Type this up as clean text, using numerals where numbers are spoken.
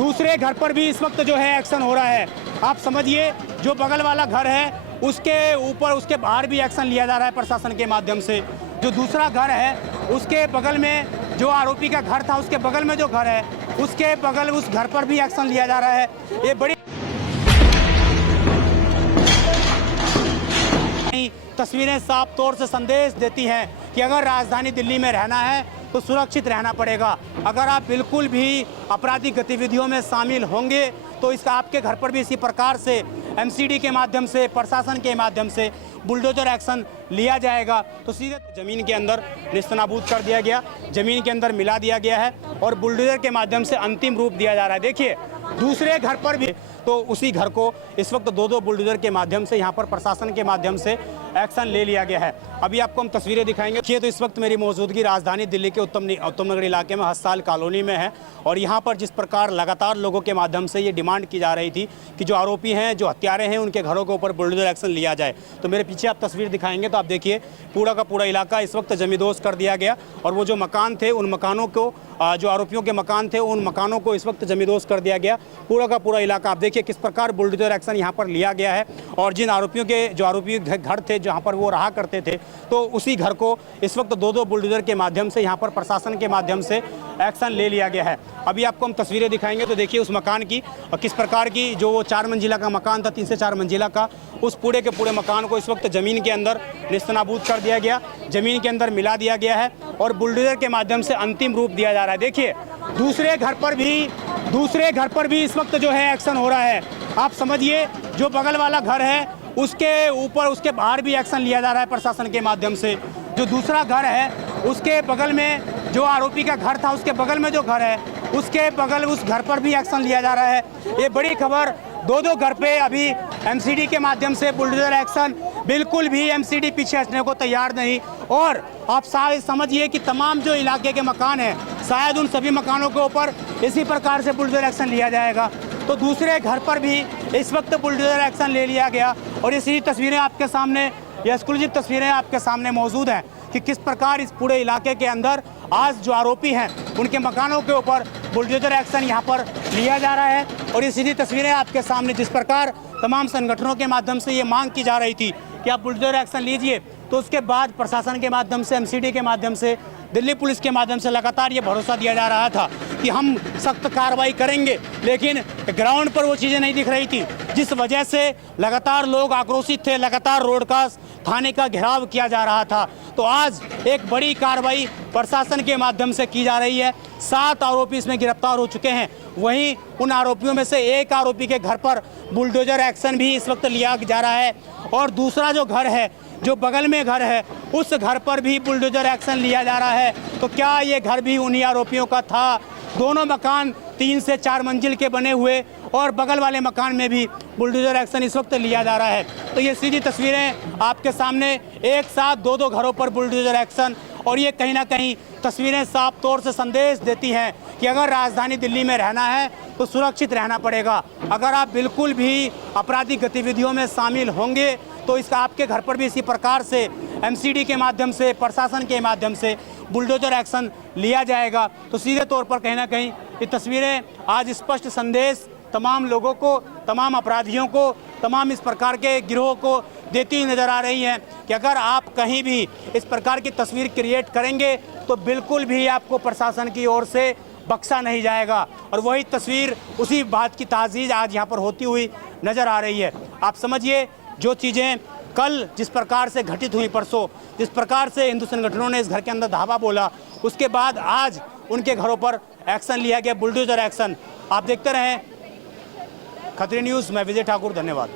दूसरे घर पर भी इस वक्त जो है एक्शन हो रहा है। आप समझिए, जो बगल वाला घर है उसके ऊपर, उसके बाहर भी एक्शन लिया जा रहा है प्रशासन के माध्यम से। जो दूसरा घर है उसके बगल में जो आरोपी का घर था, उसके बगल में जो घर है उसके बगल, उस घर पर भी एक्शन लिया जा रहा है। ये बड़ी तस्वीरें साफ तौर से संदेश देती हैं कि अगर राजधानी दिल्ली में रहना है तो सुरक्षित रहना पड़ेगा। अगर आप बिल्कुल भी आपराधिक गतिविधियों में शामिल होंगे तो इसका आपके घर पर भी इसी प्रकार से एमसीडी के माध्यम से, प्रशासन के माध्यम से बुलडोजर एक्शन लिया जाएगा। तो सीधे ज़मीन के अंदर नेस्तनाबूद कर दिया गया, ज़मीन के अंदर मिला दिया गया है और बुलडोजर के माध्यम से अंतिम रूप दिया जा रहा है। देखिए, दूसरे घर पर भी तो उसी घर को इस वक्त दो बुलडोजर के माध्यम से यहाँ पर प्रशासन के माध्यम से एक्शन ले लिया गया है। अभी आपको हम तस्वीरें दिखाएंगे। देखिए, तो इस वक्त मेरी मौजूदगी राजधानी दिल्ली के उत्तम नगर इलाके में हस्ताल कॉलोनी में है और यहाँ पर जिस प्रकार लगातार लोगों के माध्यम से ये डिमांड की जा रही थी कि जो आरोपी हैं, जो हत्यारे हैं, उनके घरों के ऊपर बुलडोजर एक्शन लिया जाए। तो मेरे पीछे आप तस्वीर दिखाएंगे तो आप देखिए, पूरा का पूरा इलाका इस वक्त जमींदोज कर दिया गया और वो जो मकान थे, उन मकानों को, जो आरोपियों के मकान थे, उन मकानों को इस वक्त जमींदोज कर दिया गया। पूरा का पूरा इलाका आप देखिए किस प्रकार बुलडोजर एक्शन यहाँ पर लिया गया है और जिन आरोपियों के, जो आरोपी घर थे जहाँ पर वो रहा करते थे, तो उसी घर को इस वक्त दो बुलडोजर के माध्यम से यहाँ पर प्रशासन के माध्यम से एक्शन ले लिया गया है। अभी आपको हम तस्वीरें दिखाएंगे तो देखिए उस मकान की और किस प्रकार की, जो वो 4 मंजिला का मकान था, 3 से 4 मंजिला का, उस पूरे के पूरे मकान को इस वक्त ज़मीन के अंदर नेस्तनाबूद कर दिया गया, ज़मीन के अंदर मिला दिया गया है और बुलडोजर के माध्यम से अंतिम रूप दिया जा रहा है। देखिए, दूसरे घर पर भी इस वक्त जो है एक्शन हो रहा है। आप समझिए, जो बगल वाला घर है उसके ऊपर, उसके बाहर भी एक्शन लिया जा रहा है प्रशासन के माध्यम से। जो दूसरा घर है उसके बगल में जो आरोपी का घर था, उसके बगल में जो घर है उसके बगल, उस घर पर भी एक्शन लिया जा रहा है। ये बड़ी खबर, दो घर पे अभी एमसीडी के माध्यम से बुलडोजर एक्शन, बिल्कुल भी एमसीडी पीछे हटने को तैयार नहीं। और आप समझिए कि तमाम जो इलाके के मकान हैं, शायद उन सभी मकानों के ऊपर इसी प्रकार से बुलडोजर एक्शन लिया जाएगा। तो दूसरे घर पर भी इस वक्त बुलडोजर एक्शन ले लिया गया और ये सीधी तस्वीरें आपके सामने, ये एक्सक्लूसिव तस्वीरें आपके सामने मौजूद हैं कि किस प्रकार इस पूरे इलाके के अंदर आज जो आरोपी हैं उनके मकानों के ऊपर बुलडोजर एक्शन यहाँ पर लिया जा रहा है। और ये सीधी तस्वीरें आपके सामने, जिस प्रकार तमाम संगठनों के माध्यम से ये मांग की जा रही थी कि आप बुलडोजर एक्शन लीजिए, तो उसके बाद प्रशासन के माध्यम से, एमसीडी के माध्यम से, दिल्ली पुलिस के माध्यम से लगातार ये भरोसा दिया जा रहा था कि हम सख्त कार्रवाई करेंगे, लेकिन ग्राउंड पर वो चीज़ें नहीं दिख रही थी, जिस वजह से लगातार लोग आक्रोशित थे, लगातार रोड का, थाने का घेराव किया जा रहा था। तो आज एक बड़ी कार्रवाई प्रशासन के माध्यम से की जा रही है। 7 आरोपी इसमें गिरफ्तार हो चुके हैं। वहीं उन आरोपियों में से एक आरोपी के घर पर बुलडोजर एक्शन भी इस वक्त लिया जा रहा है और दूसरा जो घर है, जो बगल में घर है, उस घर पर भी बुलडोजर एक्शन लिया जा रहा है। तो क्या ये घर भी उन्हीं आरोपियों का था? दोनों मकान 3 से 4 मंजिल के बने हुए और बगल वाले मकान में भी बुलडोजर एक्शन इस वक्त लिया जा रहा है। तो ये सीधी तस्वीरें आपके सामने, एक साथ दो घरों पर बुलडोजर एक्शन, और ये कहीं ना कहीं तस्वीरें साफ तौर से संदेश देती हैं कि अगर राजधानी दिल्ली में रहना है तो सुरक्षित रहना पड़ेगा। अगर आप बिल्कुल भी आपराधिक गतिविधियों में शामिल होंगे तो इसका आपके घर पर भी इसी प्रकार से एमसीडी के माध्यम से, प्रशासन के माध्यम से बुलडोजर एक्शन लिया जाएगा। तो सीधे तौर पर कहीं ना कहीं ये तस्वीरें आज स्पष्ट संदेश तमाम लोगों को, तमाम अपराधियों को, तमाम इस प्रकार के गिरोह को देती हुई नज़र आ रही हैं कि अगर आप कहीं भी इस प्रकार की तस्वीर क्रिएट करेंगे तो बिल्कुल भी आपको प्रशासन की ओर से बख्शा नहीं जाएगा। और वही तस्वीर, उसी बात की ताज़ीज़ आज यहाँ पर होती हुई नज़र आ रही है। आप समझिए, जो चीज़ें कल जिस प्रकार से घटित हुई, परसों जिस प्रकार से हिंदू संगठनों ने इस घर के अंदर धावा बोला, उसके बाद आज उनके घरों पर एक्शन लिया गया, बुलडोजर एक्शन। आप देखते रहें खतरे न्यूज़, मैं विजय ठाकुर, धन्यवाद।